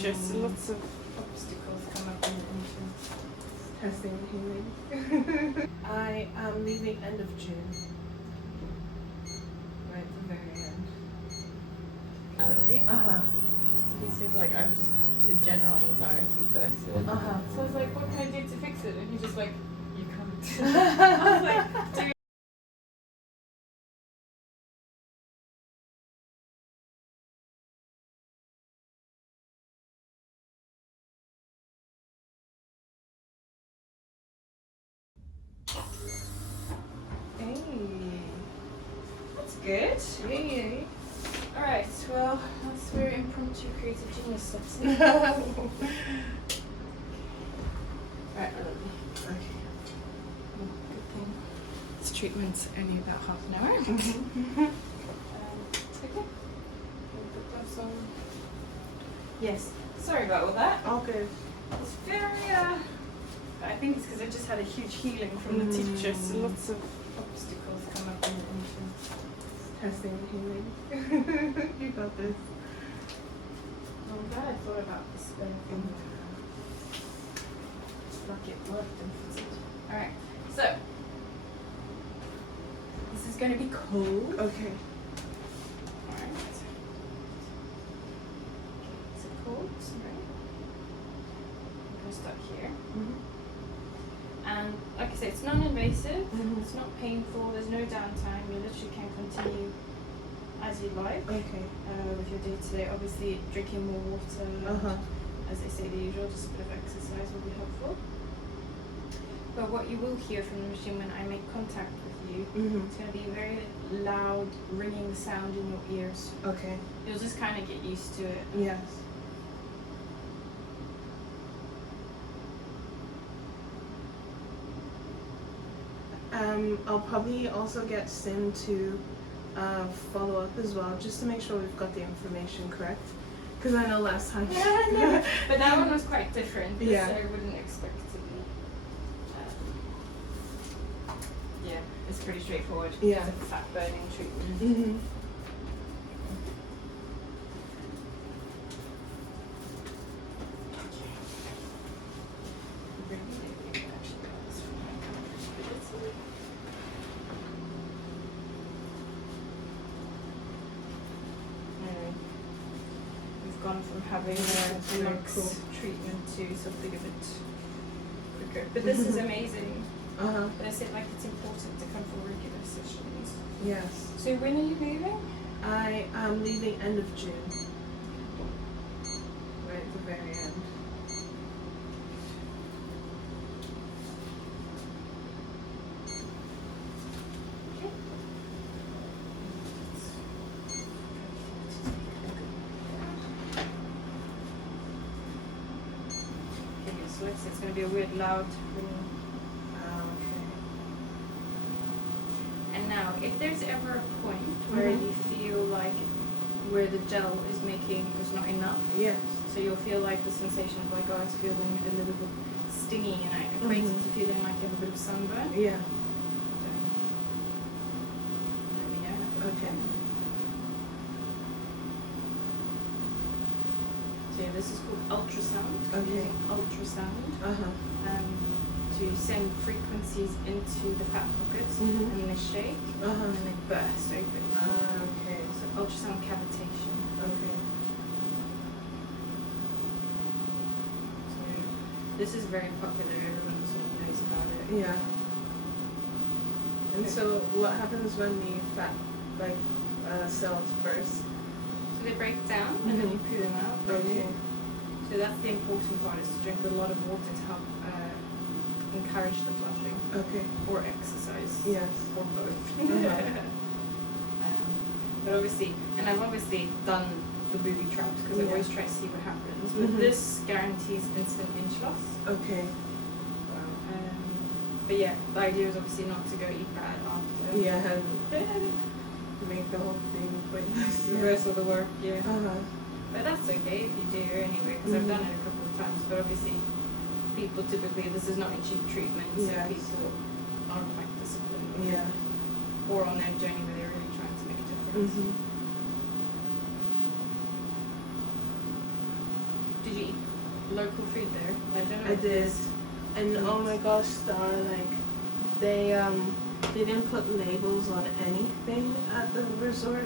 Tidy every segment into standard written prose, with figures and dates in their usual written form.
Just lots of obstacles come up in the entrance. Testing and healing. I am leaving end of June. Right at the very end. Anxiety. Uh-huh. So he says like I'm just a general anxiety person. Uh-huh. So I was like, what can I do to fix it? And he's just like, you can't. I was like, do Hey. That's good. Yay. Alright, well, that's where impromptu creative genius steps in. Alright, okay. Good thing. This treatment's only about half an hour. Okay. Put gloves on. Yes. Sorry about all that. All good. It's very, I think it's because I just had a huge healing from the teacher, so lots of obstacles come up in the entrance. Testing and healing. You got this. I'm glad I thought about this thing. Like it worked and fitted. Alright, so this is going to be cold. Okay. Alright. Is it cold? Right. I'm going to start here. And like I said, it's non-invasive, it's not painful, there's no downtime, you literally can continue as you like Okay. with your day-to-day. Obviously drinking more water, as they say the usual, just a bit of exercise will be helpful. But what you will hear from the machine when I make contact with you, it's going to be very loud, ringing sound in your ears. Okay. You'll just kind of get used to it. Yes. I'll probably also get Sim to follow up as well, just to make sure we've got the information correct. Because I know last time. No, but that one was quite different. This Yeah. I wouldn't expect to be. Yeah, it's pretty straightforward. Yeah. It's a fat burning treatment. Mm-hmm. Anyway, we've gone from having a Very max cool. treatment to something a bit quicker. But this is amazing. But I said like it's important to come for regular sessions. Yes. So when are you moving? I am leaving end of June. Right at the very end. Okay, so it's going to be a weird loud ringing. Okay. And now, if there's ever a point where you feel like where the gel is not enough, Yes. so you'll feel like the sensation of like, oh, it's feeling a little bit stingy, and I equate it to feeling like you have a bit of sunburn. Yeah. Then let me know. Okay. So yeah, this is called ultrasound. Okay. Using ultrasound to send frequencies into the fat pockets, and then they shake, and then they burst open. Okay. So ultrasound cavitation. Okay. So this is very popular. Everyone sort of knows about it. Yeah. And so, what happens when the fat, cells burst? So they break down, and then you poo them out. Okay. So that's the important part: is to drink a lot of water to help encourage the flushing, Okay. or exercise, Yes. or both. Uh-huh. But obviously, and I've obviously done the booby traps because I always try to see what happens. But this guarantees instant inch loss. Okay. But yeah, the idea is obviously not to go eat bad after. Yeah, and make the whole thing pointless. Reverse all the work, yeah. Uh-huh. But that's okay if you do anyway, because I've done it a couple of times. But obviously, people typically, this is not a cheap treatment, so Yes. people are quite disciplined. Yeah. Or on their journey where they're really trying to make a difference. Mm-hmm. Do Did you eat local food there? I don't know. I did. And oh my gosh, Star, like they didn't put labels on anything at the resort.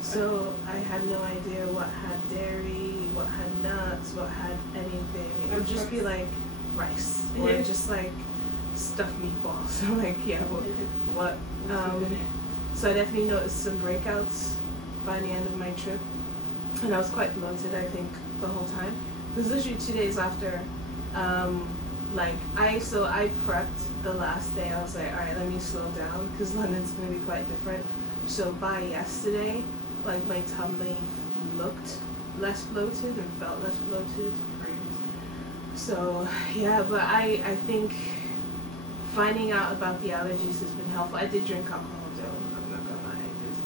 So I had no idea what had dairy, what had nuts, what had anything. It would just be like rice or just like stuffed meatballs. I'm like, yeah, what? So I definitely noticed some breakouts by the end of my trip, and I was quite bloated, I think, the whole time. It was literally 2 days after. I prepped the last day. I was like, all right, let me slow down because London's gonna be quite different. So by yesterday, like my tummy looked less bloated and felt less bloated. So yeah, but I think finding out about the allergies has been helpful. I did drink alcohol though, I'm not gonna lie, I did.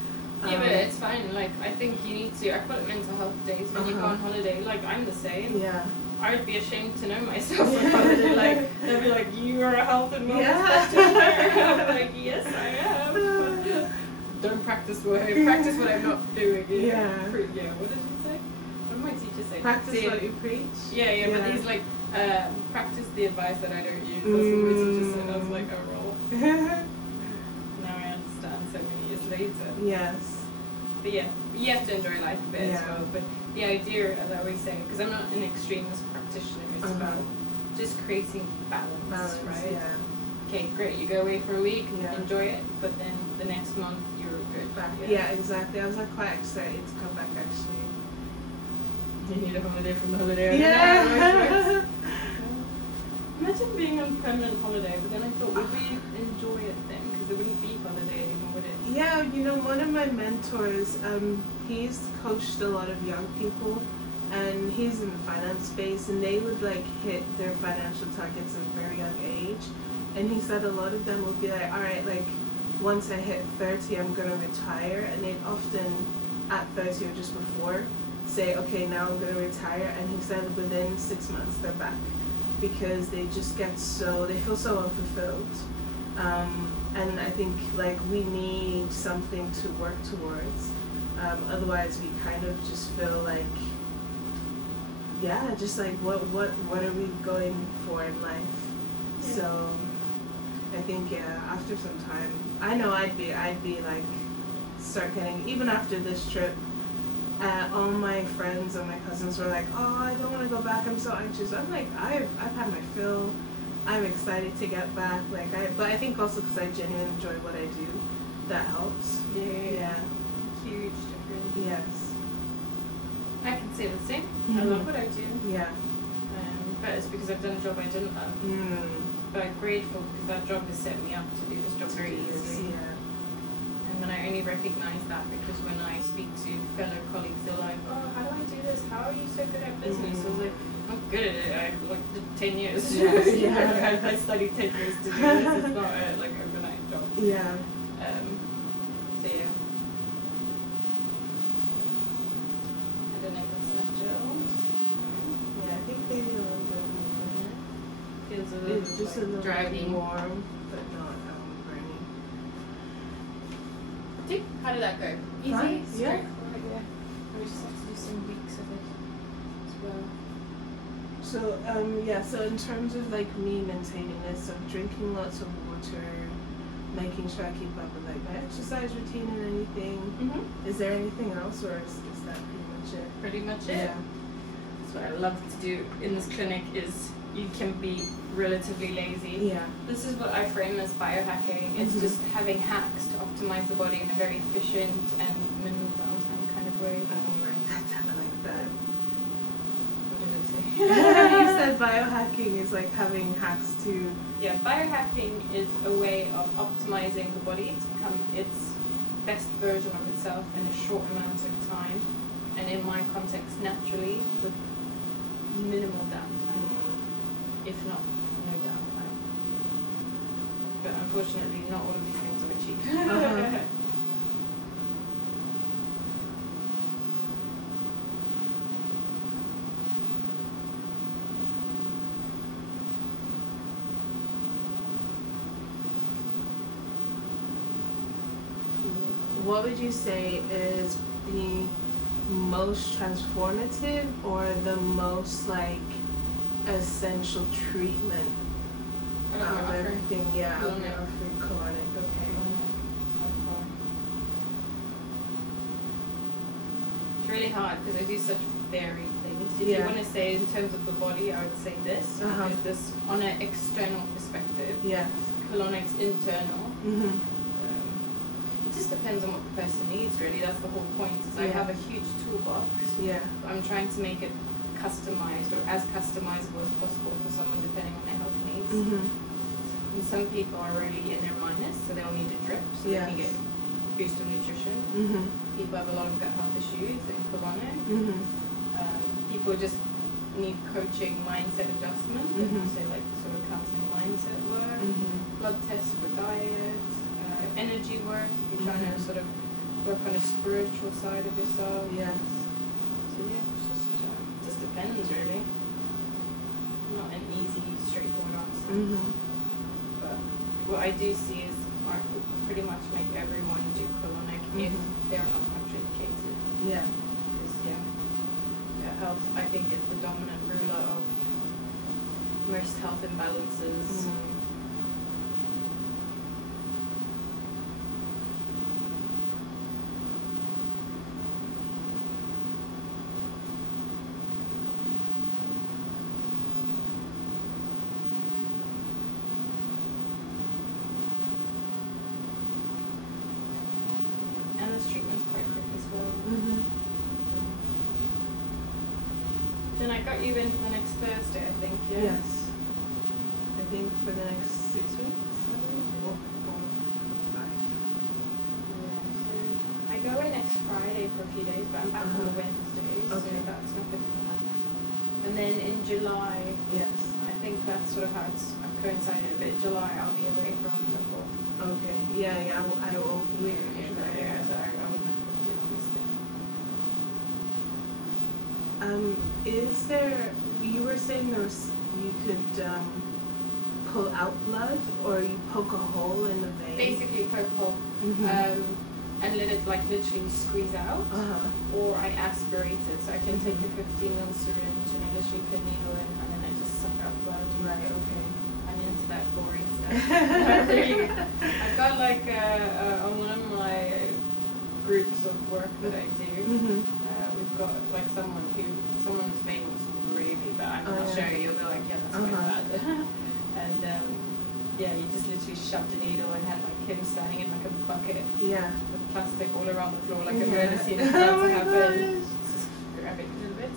Yeah, but it's fine. Like, I think you need to, I call it mental health days when you go on holiday. Like, I'm the same. Yeah. I would be ashamed to know myself on holiday. Like, they'd be like, you are a health and wellness practitioner. I'm like, yes, I am. Don't practice what I'm not doing. Yeah. What did he say? What did my teacher say? Practice what you preach. Yeah, but he's like, practice the advice that I don't use. That's what my teacher said. I was like, oh, roll. Now I understand so many years later. Yes. But yeah, you have to enjoy life a bit as well. But the idea, as I always say, because I'm not an extremist practitioner, it's about just creating balance, right? Yeah. Okay, great. You go away for a week, enjoy it, but then the next month you're good. Back. Yeah, exactly. I was like quite excited to come back actually. You need a holiday from the holiday. Yeah. Imagine being on permanent holiday, but then I thought, would we enjoy it then? Because it wouldn't be holiday anymore, would it? Yeah, you know, one of my mentors, he's coached a lot of young people, and he's in the finance space, and they would like hit their financial targets at a very young age. And he said a lot of them would be like, all right, like once I hit 30, I'm gonna retire, and they'd often at 30 or just before say, okay, now I'm gonna retire, and he said within 6 months they're back because they just get they feel so unfulfilled. And I think like we need something to work towards. Otherwise we kind of just feel like, yeah, just like what are we going for in life? Yeah. So I think after some time, I know I'd be like start getting, even after this trip, all my friends and my cousins were like, oh, I don't want to go back, I'm so anxious. I'm like, I've had my fill. I'm excited to get back. But I think also because I genuinely enjoy what I do, that helps. Yeah. Huge difference. Yes. I can say the same. I love what I do. Yeah. But it's because I've done a job I didn't love. But I'm grateful because that job has set me up to do this job very easily. Yeah. And I only recognize that because when I speak to fellow colleagues, they're like, oh, how do I do this? How are you so good at business? I was like, I'm good at it. I did 10 years. Yeah. I studied 10 years to do this. It's not a overnight job. Yeah. So yeah. I don't know if that's enough gel. Yeah, I think maybe a little bit more. Feels a little It's just like a little driving. bit warm, but not burning. How did that go? Easy? Fine. Yeah. Yeah. We just have to do some weeks of it as well. So so in terms of like me maintaining this, so drinking lots of water, making sure I keep up with like my exercise routine and anything. Is there anything else, or is that pretty much it? Pretty much it. Yeah. That's what I love to do in this clinic is you can be relatively lazy. Yeah. This is what I frame as biohacking. It's just having hacks to optimize the body in a very efficient and minimal downtime kind of way. I mean, write that down like that. What did I say? You said biohacking is like having hacks to. Yeah, biohacking is a way of optimizing the body to become its best version of itself in a short amount of time, and in my context, naturally, with minimal downtime, if not no downtime. But unfortunately, not all of these things are cheap. What would you say is the most transformative or the most like essential treatment And out I'm of offering everything? Yeah, I'm colonic. offering colonic. Okay. It's really hard because I do such varied things. If you Yeah. want to say in terms of the body, I would say this, Uh-huh. because this, on an external perspective, Yes. colonic's internal. Mhm. It just depends on what the person needs, really. That's the whole point. Is I Yeah. have a huge toolbox. Yeah. I'm trying to make it customized, or as customizable as possible for someone depending on their health needs. Mhm. And some people are really in their minus, so they'll need a drip so they can get Yes. boost of nutrition. Mhm. People have a lot of gut health issues and colonic. Mhm. People just need coaching, mindset adjustment, and Mhm. also like sort of counseling mindset work, Mhm. blood tests for diet, energy work if you're trying to Mhm. sort of work on a spiritual side of yourself. Yes. So yeah, it's just depends really. Not an easy, straightforward answer. Mhm. But what I do see is I pretty much make everyone do colonic if Mhm. they're not contraindicated. Yeah. Because gut health I think is the dominant ruler of most health imbalances. Mm. And this treatment's quite quick as well. Mhm. Then I got you in for the next Thursday, I think, yeah? Yes. I think for the next 6 weeks, 7, or 4, 5. Yeah, so I go in next Friday for a few days, but I'm back on the Uh-huh. Wednesdays, Okay. so that's not good impact. And then in July, Yes. I think that's sort of how it's coincided a bit. July, I'll be away from the 4th. Okay. Yeah, yeah. I will. Yeah, so I wouldn't have booked it, obviously. Is there? You were saying there was. You could pull out blood, or you poke a hole in the vein. Basically, poke a hole, Mhm. and let it like literally squeeze out, or I aspirate it. So I can take a 15 ml syringe and I literally put a needle in, and then I just suck out blood. Right. Okay. I'm into that gory stuff. Really. I've got like on one of my groups of work that I do, Mhm. we've got like someone's vein was really bad. Oh, I'll yeah. show you. You'll be like, yeah, that's quite bad. And yeah, he just literally shoved a needle and had like him standing in like a bucket Yeah. with plastic all around the floor, like a Yeah. murder scene is about Oh to my happen. gosh. Just grab it a little bit.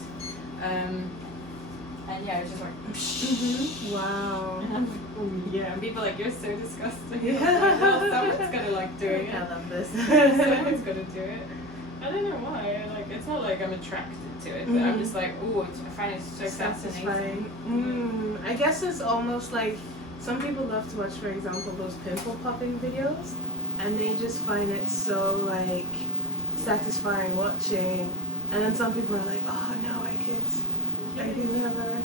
And yeah, it was just like. Mhm. Wow. And I'm like, oh yeah, and people are like, you're so disgusting. Yeah. I'm like, well, someone's gonna like doing it. I love this. Someone's gonna do it. I don't know why. Like, it's not like I'm attracted to it, but I'm Mhm. just like, ooh, I find it so fascinating. I guess it's almost like some people love to watch, for example, those pimple popping videos, and they just find it so like satisfying watching. And then some people are like, oh no, I could never.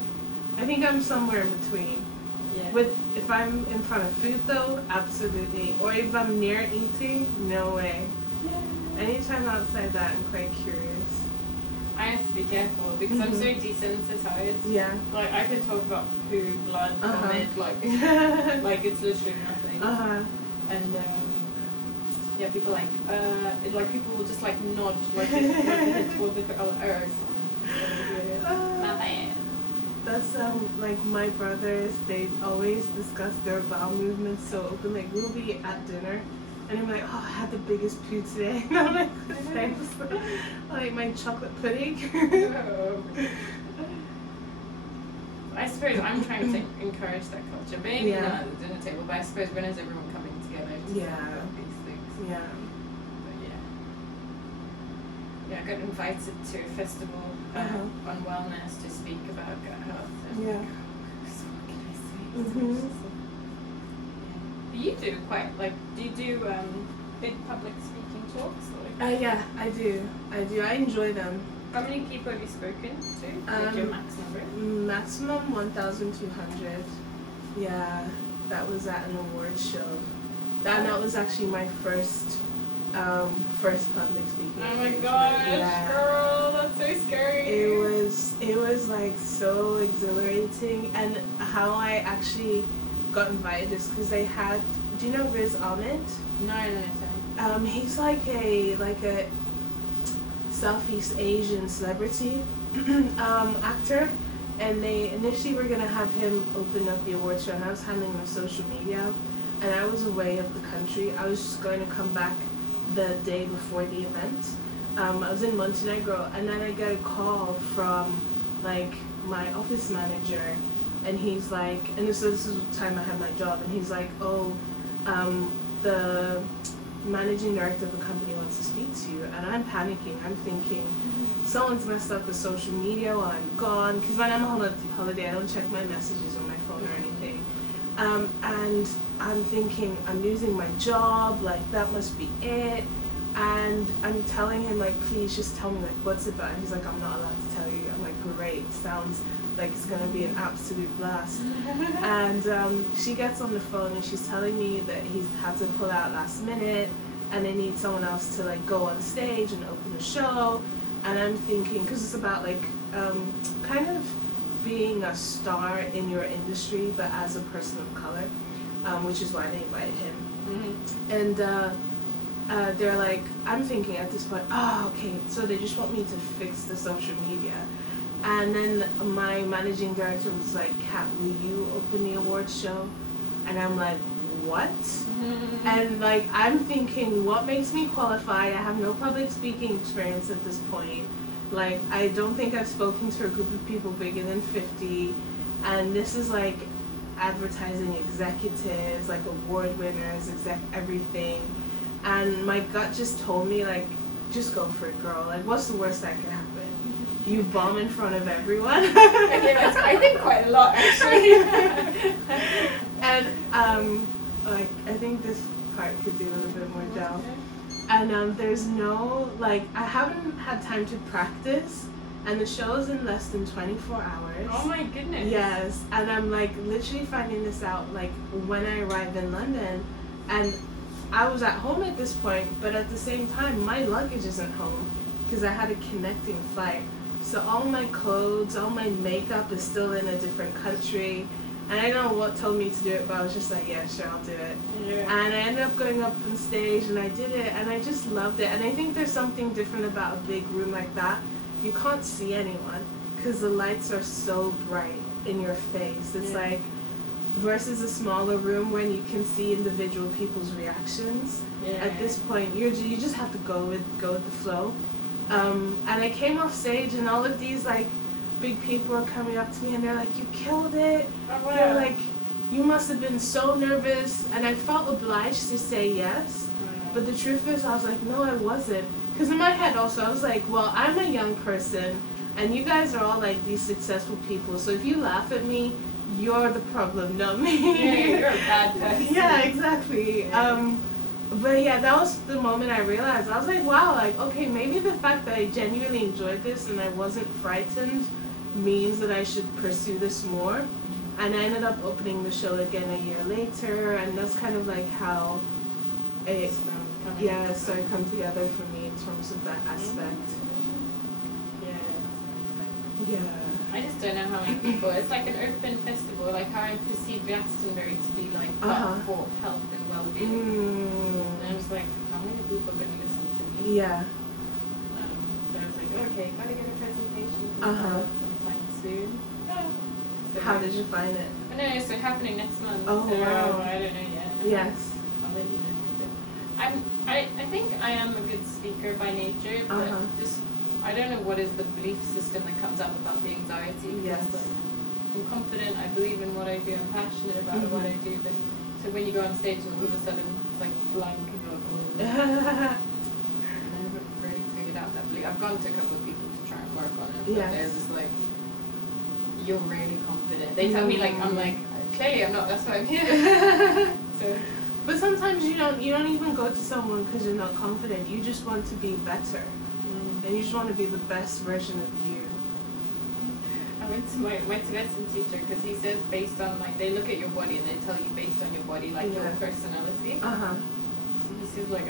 I think I'm somewhere in between. Yeah. With if I'm in front of food though, absolutely. Or if I'm near eating, no way. Yeah. Anytime outside that, I'm quite curious. I have to be careful because I'm so desensitized. Yeah. Like, I could talk about poo, blood, vomit, like it's literally nothing. And yeah, people like people will just like nod like this towards the my bad. That's like my brothers. They always discuss their bowel movements so open. Like we'll be at dinner, and I'm like, oh, I had the biggest poo today. And I'm like, thanks. Like my chocolate pudding. I suppose I'm trying to encourage that culture. Maybe Yeah. not at the dinner table, but I suppose when is everyone coming together to Yeah. talk about these things. Yeah. But yeah, I got invited to a festival on wellness to speak about gut health. And Yeah. So what can I say? Mhm. But you do quite do you do big public speaking talks? Like, Yeah, I do. I enjoy them. how many people have you spoken to? Like your max number? Maximum 1,200. Yeah, that was at an award show. That was actually my first first public speaking. Oh my engagement. gosh, Yeah. girl, that's so scary. It was like so exhilarating, and how I actually got invited is because they had. Do you know Riz Ahmed? No, sorry. He's like a Southeast Asian celebrity actor, and they initially were gonna have him open up the award show, and I was handling my social media, and I was away of the country. I was just going to come back the day before the event. I was in Montenegro, and then I get a call from like my office manager, and he's like, and this is the time I had my job, and he's like, oh, the managing director of the company wants to speak to you. And I'm panicking. I'm thinking someone's messed up the social media while I'm gone, because when I'm on holiday I don't check my messages on my phone or anything. And I'm thinking I'm losing my job, like that must be it. And I'm telling him like, please just tell me like what's it about. And he's like, I'm not allowed to tell you. I'm like, great, sounds like it's gonna be an absolute blast. And she gets on the phone and she's telling me that he's had to pull out last minute, and they need someone else to like go on stage and open the show. And I'm thinking, because it's about like kind of being a star in your industry, but as a person of color, which is why they invited him. And they're like, I'm thinking at this point, oh, okay, so they just want me to fix the social media. And then my managing director was like, Kat, will you open the awards show? And I'm like, what? And like, I'm thinking, what makes me qualified? I have no public speaking experience at this point. Like, I don't think I've spoken to a group of people bigger than 50. And this is like advertising executives, like award winners, everything. And my gut just told me, like, just go for it, girl. Like, what's the worst that could happen? You bomb in front of everyone. Okay, that's, I think, quite a lot, actually. And like, I think this part could do a little bit more job. And there's no, like, I haven't had time to practice, and the show's in less than 24 hours. Oh my goodness. Yes, and I'm like literally finding this out like when I arrived in London, and I was at home at this point, but at the same time my luggage isn't home because I had a connecting flight. So all my clothes, all my makeup is still in a different country. And I don't know what told me to do it, but I was just like, yeah, sure, I'll do it. Yeah. And I ended up going up on stage, and I did it, and I just loved it. And I think there's something different about a big room like that. You can't see anyone because the lights are so bright in your face. It's like, versus a smaller room when you can see individual people's reactions. Yeah. At this point, you just have to go with the flow. And I came off stage, and all of these like big people are coming up to me, and they're like, you killed it. Oh, wow. They're like, you must have been so nervous. And I felt obliged to say yes, but the truth is I was like, no, I wasn't. Because in my head also I was like, well, I'm a young person and you guys are all like these successful people, so if you laugh at me, you're the problem, not me. Yeah, you're a bad person. Yeah, exactly. Yeah. But yeah, that was the moment I realized. I was like, wow, like, okay, maybe the fact that I genuinely enjoyed this and I wasn't frightened means that I should pursue this more. And I ended up opening the show again a year later, and that's kind of like how it started to come together for me in terms of that aspect. Yeah, that's kind of exciting. Yeah. I just don't know how many people. It's like an open festival, like how I perceive Glastonbury to be like for health and well-being. And I was like, how many people are going to listen to me? Yeah. So I was like, okay, gotta get a presentation sometime soon. So How did you find it? I know, it's happening next month. Oh, so wow. I don't know yet. Yes. I'll let you know. But I think I am a good speaker by nature, but just I don't know what is the belief system that comes up about the anxiety. Yes. Like, I'm confident, I believe in what I do, I'm passionate about what I do, but so when you go on stage and all of a sudden it's like blank and you're like, I haven't really figured out that belief. I've gone to a couple of people to try and work on it, but they're just like, you're really confident. They tell me like, I'm like, clearly I'm not, that's why I'm here. So. But sometimes you don't even go to someone because you're not confident. You just want to be better. And you just want to be the best version of you. I went to my Tibetan teacher because he says based on like they look at your body and they tell you based on your body like your personality. So he says like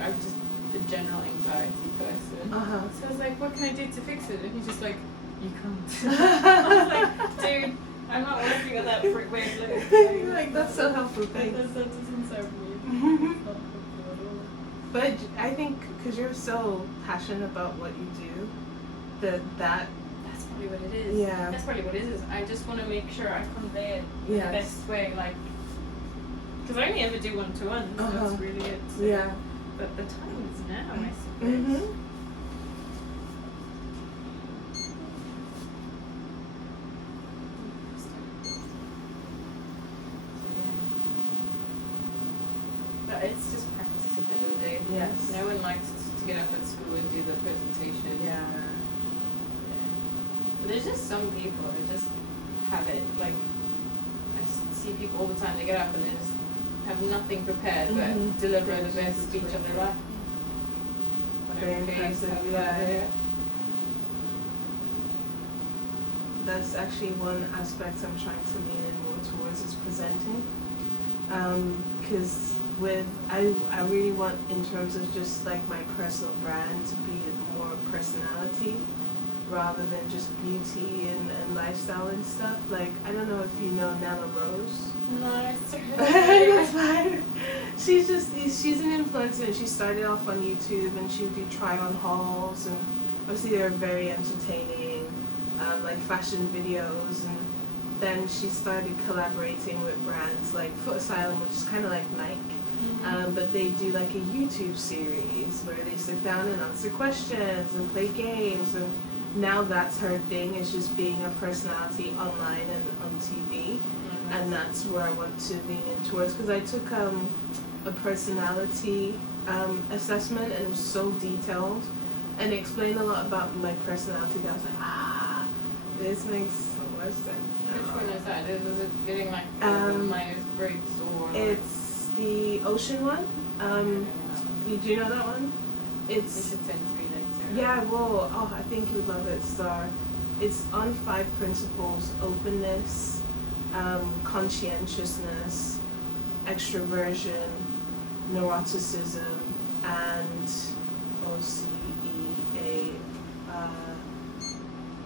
a general anxiety person. Uh-huh. So I was like, what can I do to fix it? And he's just like, you can't. I was like, dude, I'm not working on that wavelength. Like, that's so helpful, That thanks. doesn't serve me. It's not helpful at all. But I think because you're so passionate about what you do, That's probably what it is. Yeah. That's probably what it is. I just want to make sure I convey it in Yes. the best way. Like, because I only ever do one-to-one, so Uh-huh. that's really it. So, Yeah. But the time is now, I suppose. Mm-hmm. But it's just practice at the end of the day. Yes. No one likes to get up at school and do the presentation. Yeah. But there's just some people who just have it. Like, I just see people all the time, they get up and they just have nothing prepared but Mhm. deliver They're the best just speech of their life. Very Whatever case, impressive, have yeah. that. That's actually one aspect I'm trying to lean in more towards is presenting. Because I really want, in terms of just like my personal brand, to be more personality rather than just beauty and lifestyle and stuff. Like, I don't know if you know Nella Rose. No, certainly. That's fine. She's an influencer, and she started off on YouTube, and she would do try-on hauls, and obviously they're very entertaining, like fashion videos, and then she started collaborating with brands like Foot Asylum, which is kind of like Nike. But they do like a YouTube series where they sit down and answer questions and play games, and now that's her thing, is just being a personality online and on TV. And that's where I want to lean in towards, because I took a personality assessment, and it was so detailed and it explained a lot about my personality that I was like, this makes so much sense now. Which one is that? Was it getting like the Myers-Briggs or like, It's the ocean one. Do you know that one? you It's should send to me later. yeah, well, oh, I think you would love it, Star. It's on 5 principles: openness, conscientiousness, extroversion, neuroticism, and OCEA.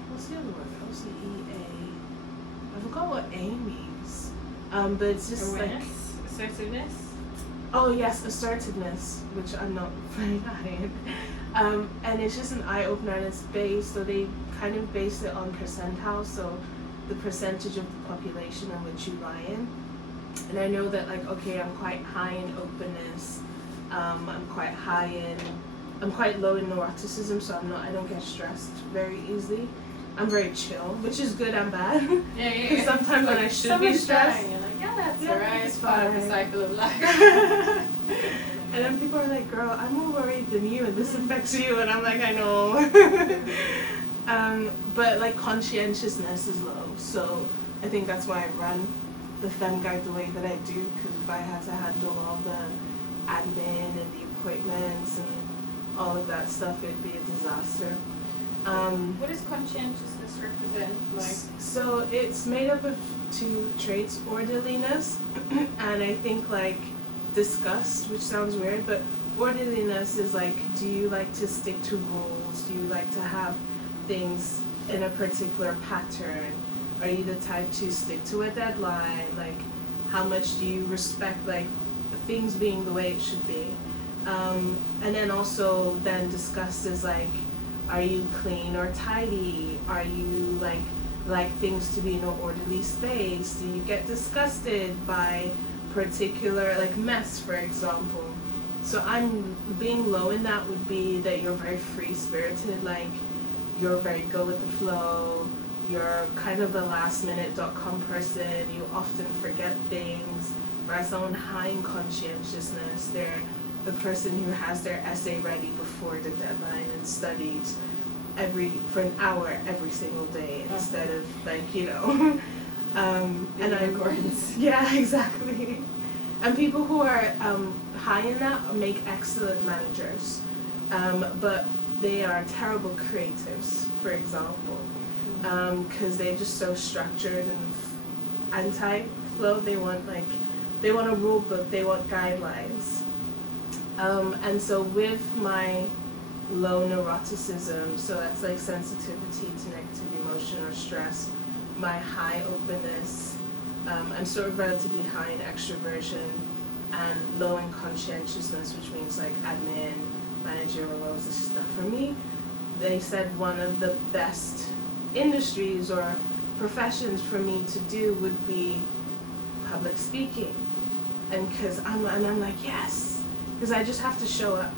What's the other word? OCEA. I forgot what A means. But it's just Awareness, assertiveness. oh yes, assertiveness, which I'm not very high in. And it's just an eye opener, and it's based, so they kind of based it on percentile, so the percentage of the population in which you lie in. And I know that, like, okay, I'm quite high in openness, I'm quite low in neuroticism, so I don't get stressed very easily. I'm very chill, which is good and bad. Yeah. Because sometimes when I should be stressed, You're like, yeah, that's yeah, alright. it's It's part of the fine. cycle of life. and then people are like, girl, I'm more worried than you, and this affects you, and I'm like, I know. But like conscientiousness is low, so I think that's why I run the Fem Guide the way that I do, because if I had to handle all the admin and the appointments and all of that stuff, it'd be a disaster. What does conscientiousness represent? Like, So it's made up of 2 traits: orderliness and I think like disgust, which sounds weird, but orderliness is like, do you like to stick to rules? Do you like to have things in a particular pattern? Are you the type to stick to a deadline? Like, how much do you respect like things being the way it should be? And then also then disgust is like, are you clean or tidy? Are you like things to be in an orderly space? Do you get disgusted by particular like mess, for example? So I'm being low in that would be that you're very free spirited, like you're very go with the flow, you're kind of the lastminute.com person, you often forget things, whereas someone high in conscientiousness, they're the person who has their essay ready before the deadline and studied for an hour every single day instead of like, you know. And unicorns. yeah, exactly. And people who are high in that make excellent managers, but they are terrible creatives, for example, because they're just so structured and anti-flow. They want a rule book, they want guidelines. And so with my low neuroticism, so that's like sensitivity to negative emotion or stress, my high openness, I'm sort of relatively high in extroversion and low in conscientiousness, which means like admin, managerial roles, this is not for me. They said one of the best industries or professions for me to do would be public speaking. And I'm like, yes, because I just have to show up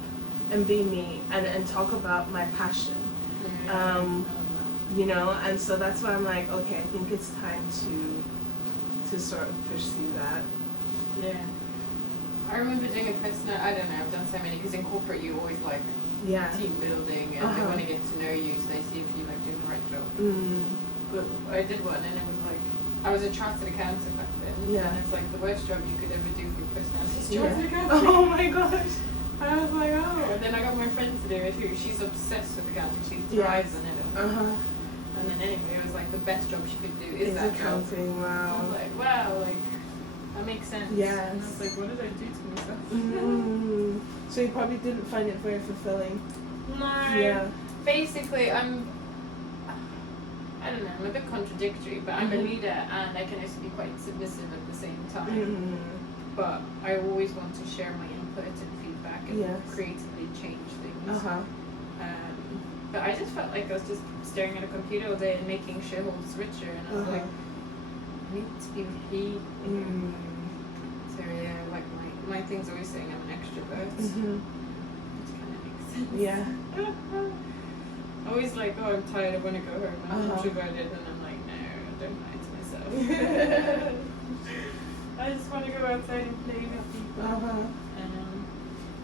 and be me and talk about my passion. You know, and so that's why I'm like, okay, I think it's time to sort of pursue that. Yeah. I remember doing a personal, I don't know, I've done so many, because in corporate you always like team building and they want to get to know you, so they see if you like doing the right job. But I did one and it was like, I was a chartered accountant back then, and it's like the worst job you could ever do for your personality is chartered accountant. Oh my gosh. And I was like, oh, and then I got my friend to do it too. She's obsessed with accounting, she thrives in it. And then anyway, it was like the best job she could do is that accounting. Job. Wow. I was like, wow, like that makes sense. Yes. And I was like, what did I do to myself? So you probably didn't find it very fulfilling. No. Yeah. Basically, I don't know, I'm a bit contradictory, but I'm a leader and I can also be quite submissive at the same time. But I always want to share my input and feedback and creatively change things. But I just felt like I was just staring at a computer all day and making shareholders richer, and I was like, I need to be with So yeah, like my thing's always saying I'm an extrovert. Which kind of makes sense. Yeah. Always like, oh, I'm tired, I want to go home. I'm introverted, and I'm like, no, don't lie to myself. I just want to go outside and play with people.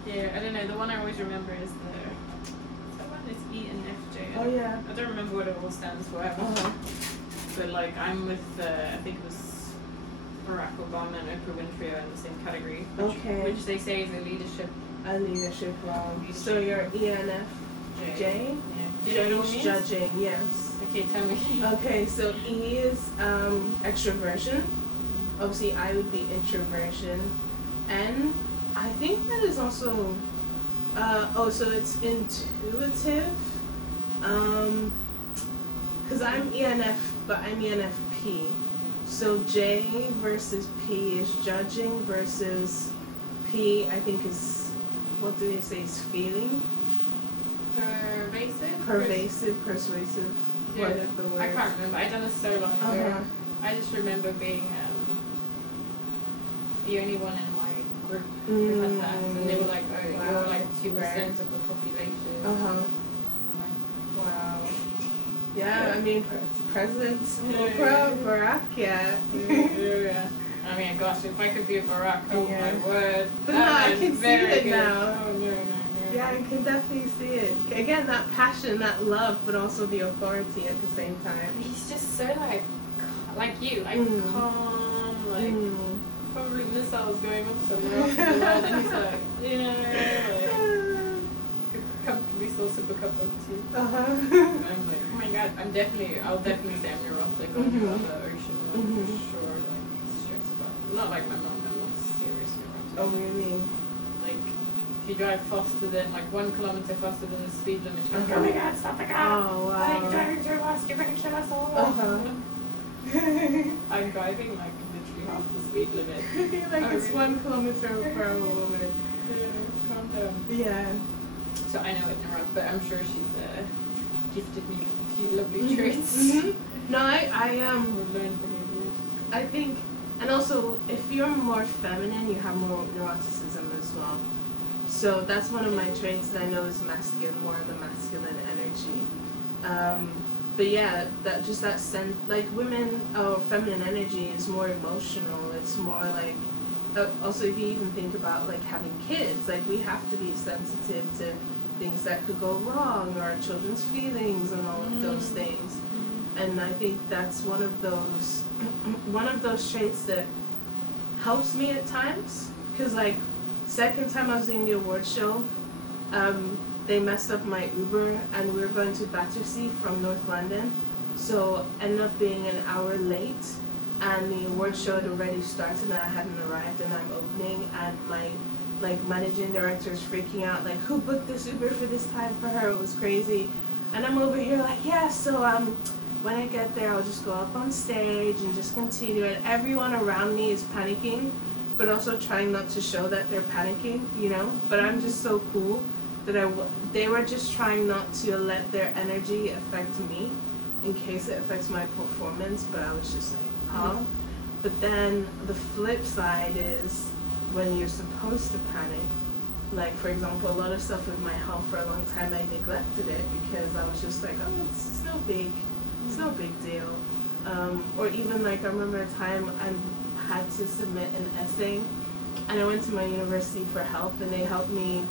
Yeah, I don't know. The one I always remember is it's E and FJ. Oh yeah. I don't remember what it all stands for. But like I'm with I think it was Barack Obama and Oprah Winfrey are in the same category. Which they say is a leadership role. So you're ENFJ? Yeah. J is judging, yes. Okay, tell me. Okay, so E is extroversion. Obviously I would be introversion. N, I think that is also so it's intuitive. Because I'm ENF, but I'm ENFP. So J versus P is judging versus P, I think is, what do they say, is feeling? Persuasive. Yeah, What is the word? I can't remember. I've done this so long ago. I just remember being the only one in my group who had that, and they were like, "Oh, you're like 2% of the population." Wow. Yeah, I mean, President Oprah, Barack, yeah. I mean, gosh, if I could be a Barack, oh my word. But no, I can see it good. now. Oh no. Yeah, I can definitely see it. Again, that passion, that love, but also the authority at the same time. He's just so like you, calm, probably missiles going off somewhere else in the world, and he's like, could comfortably still sip a cup of tea. And I'm like, oh my god, I'll definitely say I'm neurotic on the ocean for sure, like stress about it. Not like my mom, I'm serious neurotic. Oh really? Like, if you drive faster than, 1 kilometer faster than the speed limit, you're like, oh my god, stop the car! Oh wow. You're driving too fast, you're going to kill us all! I'm driving, literally half the speed limit. It's 1 kilometer per hour woman. Yeah, calm down. Yeah. So I know it neurotic, but I'm sure she's gifted me with a few lovely traits. No, I Or learned behaviors. I think, and also if you're more feminine, you have more neuroticism as well. So that's one of my traits that I know is masculine, more of the masculine energy. But yeah, that sense, women or feminine energy is more emotional. It's more like, also if you even think about having kids, we have to be sensitive to things that could go wrong, or our children's feelings and all of those things. And I think that's one of those traits that helps me at times, because second time I was in the award show, they messed up my Uber and we were going to Battersea from North London, so ended up being an hour late, and the award show had already started and I hadn't arrived, and I'm opening and my like managing directors freaking out, like, who booked this Uber for this time for her? It was crazy. And I'm over here like, yeah, so when I get there, I'll just go up on stage and just continue. And everyone around me is panicking, but also trying not to show that they're panicking, you know? But I'm just so cool that they were just trying not to let their energy affect me in case it affects my performance. But I was just like, huh? But then the flip side is when you're supposed to panic. Like, for example, a lot of stuff with my health for a long time, I neglected it because I was just like, oh, it's no big, it's no big deal. Or even like, I remember a time I had to submit an essay, and I went to my university for help, and they helped me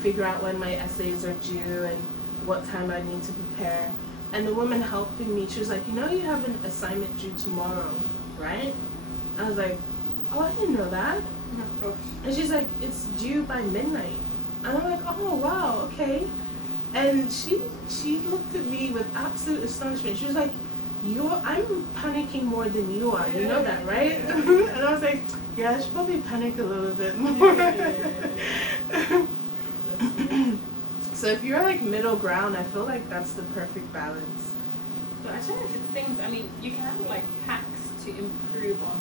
figure out when my essays are due and what time I need to prepare. And the woman helping me, she was like, you know, you have an assignment due tomorrow, right? I was like, oh, I didn't know that. Oh gosh. And she's like, it's due by midnight. And I'm like, oh wow, okay. And she looked at me with absolute astonishment. She was like, I'm panicking more than you are. You know that, right? And I was like, yeah, I should probably panic a little bit more. So if you're like middle ground, I feel like that's the perfect balance. But I don't know if it's things, I mean, you can have like hacks to improve on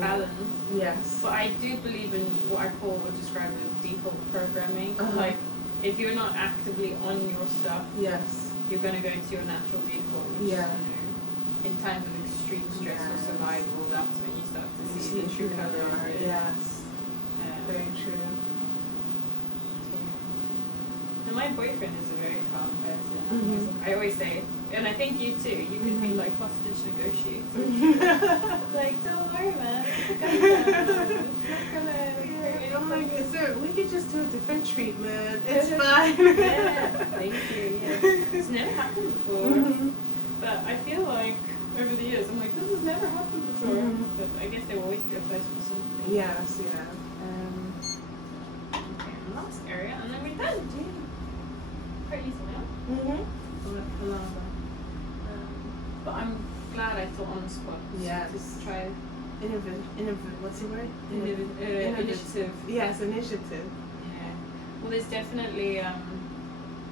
balance. Yes. But I do believe in what I call or describe as default programming. Like, if you're not actively on your stuff, yes, you're going to go into your natural default, which, yeah, you know, in times of extreme stress or survival, that's when you start to see the true colors. Yes. Very true. And my boyfriend is a very calm person. I always say, and I think you too, you could be like hostage negotiator. Like, don't worry, man. It's not gonna hurt you. I'm like, sir, we could just do a different treatment. It's fine. Yeah, thank you. Yeah. It's never happened before. But I feel like over the years, I'm like, this has never happened before. But I guess there will always be a place for something. Yes, yeah. Okay, last area, and then we're done. Quite easy now. But I'm glad I thought on the spot. Yes. To try What's the word? initiative. Yes, initiative. Yeah. Well, there's definitely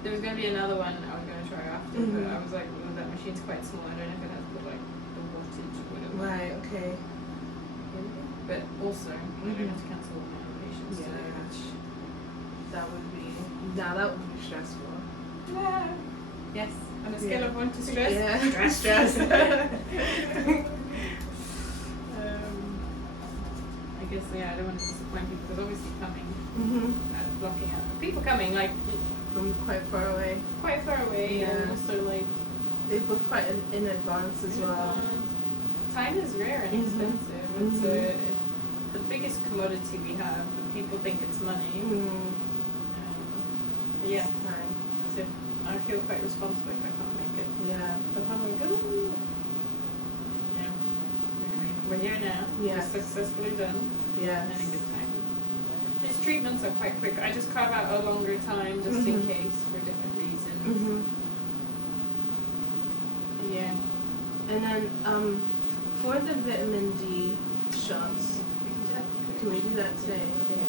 there was going to be another one I was going to try after, but I was like, well, that machine's quite small. I don't know if it has put like the wattage or whatever. Right. Okay. But also, I don't have to cancel all my obligations today, which that would be stressful. yeah. Yes. On a scale of 1 to stress. Yeah. Stress. I guess I don't want to disappoint people because obviously coming, blocking out people coming like from quite far away. Quite far away, and also like they book quite in advance as well. Time is rare and expensive. It's the biggest commodity we have, and people think it's money. Yeah, time. So I feel quite responsible if I can't make it. Yeah. But I'm like, oh. Yeah. Anyway, we're here now. Yes. Just successfully done. Yes. And in good time. These treatments are quite quick. I just carve out a longer time just in case for different reasons. Yeah. And then for the vitamin D shots, can we do that today? Okay.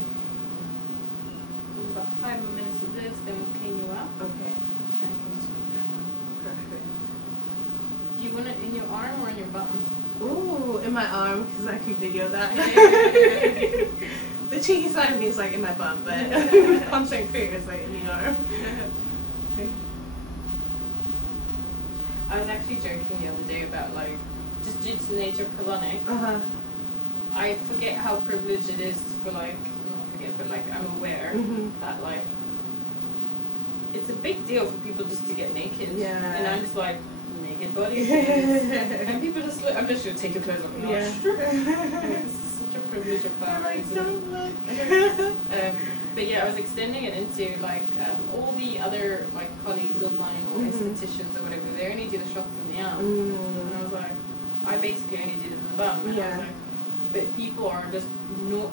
About 5 more minutes of this, then we'll clean you up. Okay. And I can just grab one. Perfect. Do you want it in your arm or in your bum? Ooh, in my arm, because I can video that. The cheeky side of me is like in my bum, but content creator is like in the arm. I was actually joking the other day about like, just due to the nature of colonic, I forget how privileged it is for like, not forget, but like I'm aware that like, it's a big deal for people just to get naked. Yeah. And I'm just like, naked body and people just look, I'm just gonna take your clothes off and this is such a privilege of power. Like, don't look. But yeah, I was extending it into like all the other like colleagues of mine or estheticians or whatever, they only do the shots in the arm. And I was like, I basically only did it in the bum. And I was like, but people are just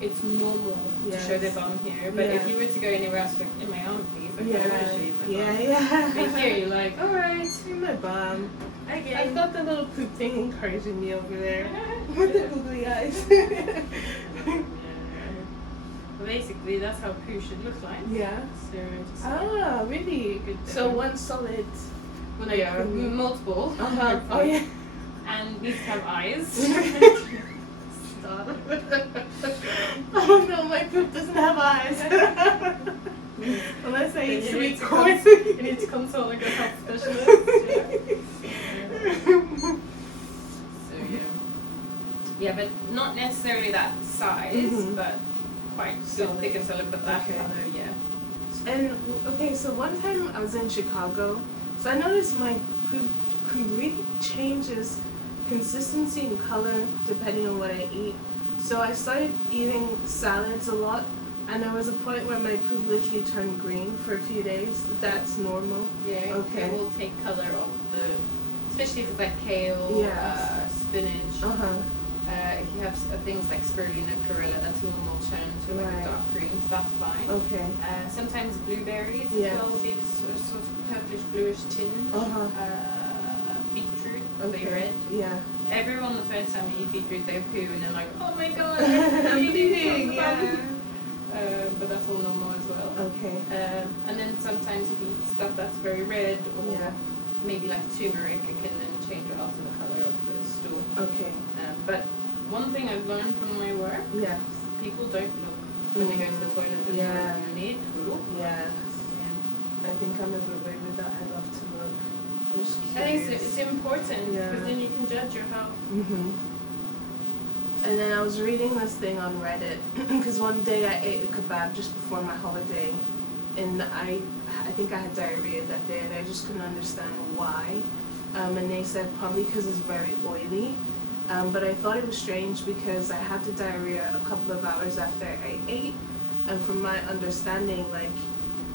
it's normal to show their bum here. But if you were to go anywhere else, like in my arm, please, like I want to show you my bum. But here you're like, alright, in my bum. Okay. I've got the little poop thing encouraging me over there with the googly eyes. Well, basically that's how poo should look like. Yeah. So just Really? good So one solid. well, no, yeah, multiple. Oh yeah. And needs to have eyes. Stop. Oh no, my poop doesn't have eyes. Unless I Then eat you sweet need to corn. You need to consult a good health specialist. So yeah, but not necessarily that size, but quite Solid. thick and solid. But that Okay. color, yeah. And okay, so one time I was in Chicago, so I noticed my poop really changes consistency and color depending on what I eat. So I started eating salads a lot, and there was a point where my poop literally turned green for a few days. That's normal. Yeah. Okay. It will take color of the, especially if it's like kale, Yes. spinach. If you have things like spirulina, chlorella, that's normal turn to like Right. a dark green, so that's fine. Okay. Sometimes blueberries Yes. as well will be a sort of purplish bluish tinge. Beetroot, Okay. the red. Yeah. Everyone the first time they eat beetroot they poo and they're like, oh my god, I'm I'm bleeding, yeah. But that's all normal as well. Okay. And then sometimes if you eat stuff that's very red or Yeah. maybe like turmeric, it can then change it also the color of the stool. Okay. But one thing I've learned from my work, Yes. people don't look when they go to the toilet. And Yeah. you need to look. Yes. Yeah. I think I'm a bit weird with that. I love to look. I'm just I think curious. it's important Yeah. because then you can judge your health. And then I was reading this thing on Reddit because one day I ate a kebab just before my holiday, and I think I had diarrhea that day, and I just couldn't understand why. And they said probably because it's very oily. But I thought it was strange because I had the diarrhea a couple of hours after I ate, and from my understanding, like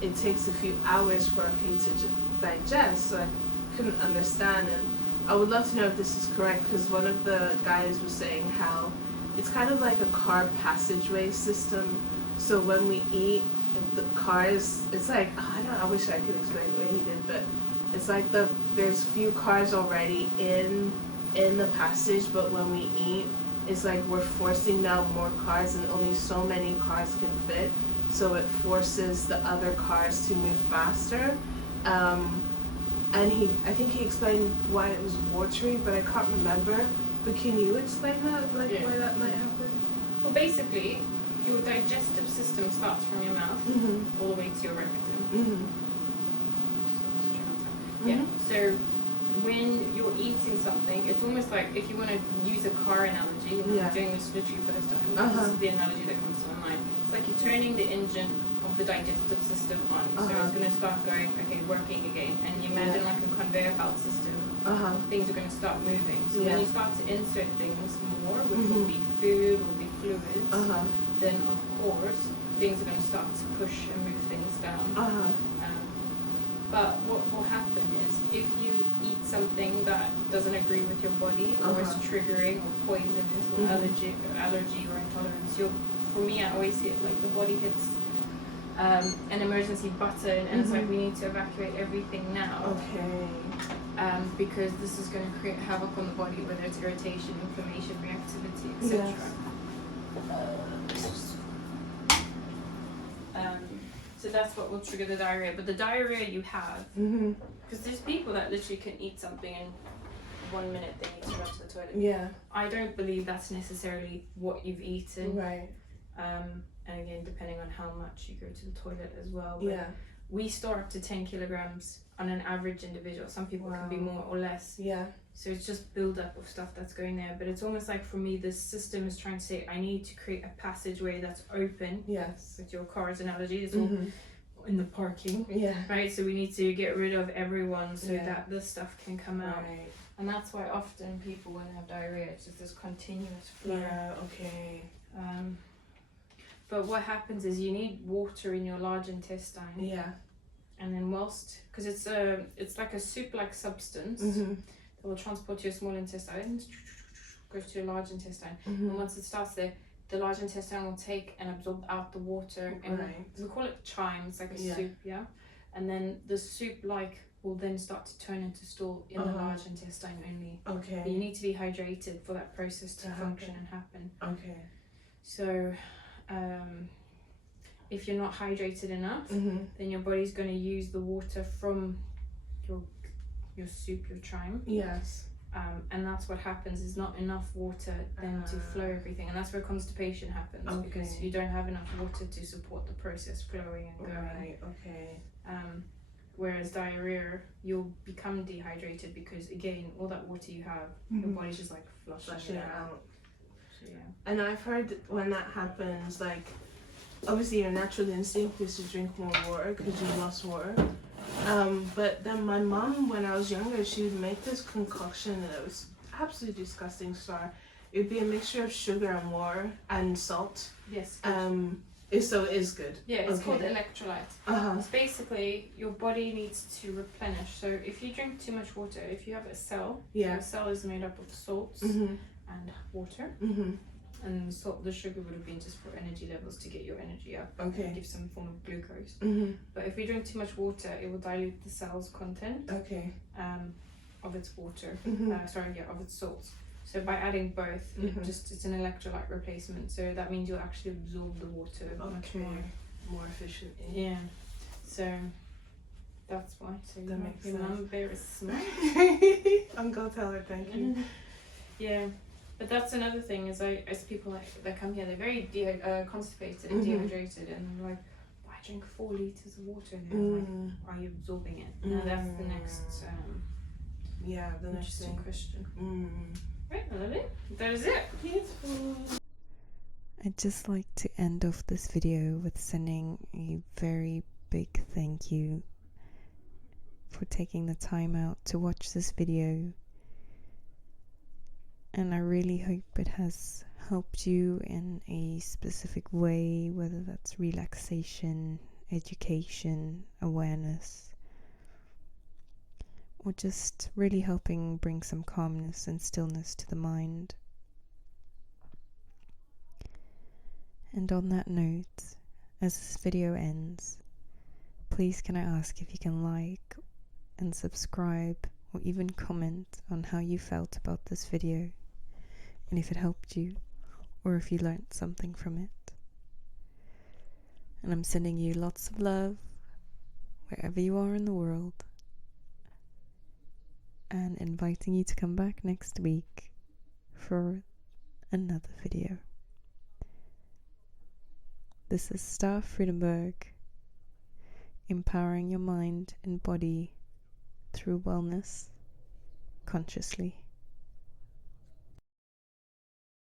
it takes a few hours for a food to digest, so I couldn't understand. And I would love to know if this is correct because one of the guys was saying how it's kind of like a car passageway system. So when we eat, the cars, it's like I wish I could explain the way he did, but it's like there's few cars already in the passage, but when we eat, it's like we're forcing down more cars, and only so many cars can fit. So it forces the other cars to move faster. And I think he explained why it was watery, but I can't remember. But can you explain that, like why that might happen? Well, basically, your digestive system starts from your mouth all the way to your rectum. Yeah. So when you're eating something, it's almost like if you want to use a car analogy, and I'm doing this literally for this time. This is the analogy that comes to my mind. It's like you're turning the engine of the digestive system on, so it's going to start going, working again. And you imagine like a conveyor belt system. Things are going to start moving. So when you start to insert things more, which will be food, will be fluids, then of course things are going to start to push and move things down. But what will happen is if you eat something that doesn't agree with your body or is triggering or poisonous or allergy or intolerance, for me I always see it like the body hits an emergency button and it's like we need to evacuate everything now. Because this is going to create havoc on the body, whether it's irritation, inflammation, reactivity, etc. So that's what will trigger the diarrhea. But the diarrhea you have, because there's people that literally can eat something and 1 minute they need to run to the toilet. Yeah. I don't believe that's necessarily what you've eaten. Right. And again, depending on how much you go to the toilet as well. But we store up to 10 kilograms on an average individual. Some people can be more or less. Yeah. So it's just build-up of stuff that's going there. But it's almost like for me, the system is trying to say, I need to create a passageway that's open. Yes. With your car's analogy, it's all in the parking. Yeah. Right? So we need to get rid of everyone so that this stuff can come out. Right. And that's why often people, when they have diarrhea, it's just this continuous flow. Yeah, okay. But what happens is you need water in your large intestine. Yeah. And then because it's like a soup-like substance that will transport to your small intestine, goes to your large intestine. And once it starts there, the large intestine will take and absorb out the water. And we call it chyme, it's like a soup, and then the soup-like will then start to turn into stool in the large intestine only. Okay. But you need to be hydrated for that process to function and happen. Okay. So if you're not hydrated enough, Mm-hmm. then your body's going to use the water from your soup you're trying. Yes. And that's what happens, is not enough water then to flow everything, and that's where constipation happens, because Okay. you don't have enough water to support the process flowing and going. Right. Okay. Whereas diarrhea, you'll become dehydrated because, again, all that water you have, your body's just like flushing it out. So, yeah. And I've heard that when that happens, like, obviously your natural instinct is to drink more water because you lost water. But then my mom, when I was younger, she would make this concoction that was absolutely disgusting. Star. It would be a mixture of sugar and water and salt. Yes. So it is good. Yeah, it's called electrolyte. It's basically your body needs to replenish. So if you drink too much water, if you have a cell, a cell is made up of salts and water. And the sugar would have been just for energy levels, to get your energy up and give some form of glucose. But if you drink too much water, it will dilute the cell's content of its water. Of its salts. So by adding both, it's an electrolyte replacement. So that means you'll actually absorb the water much more efficiently. Yeah. So that's why. So that makes sense. Your mum very smart. I'm gonna tell her thank you. Yeah. But that's another thing, is as people that come here, they're very constipated and dehydrated, and they're like, I drink 4 liters of water, and they're like, are you absorbing it? Now that's the next the next interesting question. Right, Lily, that is it. Beautiful. I'd just like to end off this video with sending a very big thank you for taking the time out to watch this video. And I really hope it has helped you in a specific way, whether that's relaxation, education, awareness, or just really helping bring some calmness and stillness to the mind. And on that note, as this video ends, please can I ask if you can like and subscribe, or even comment on how you felt about this video, and if it helped you, or if you learned something from it. And I'm sending you lots of love wherever you are in the world, and inviting you to come back next week for another video. This is Star Friedenberg, empowering your mind and body through wellness consciously.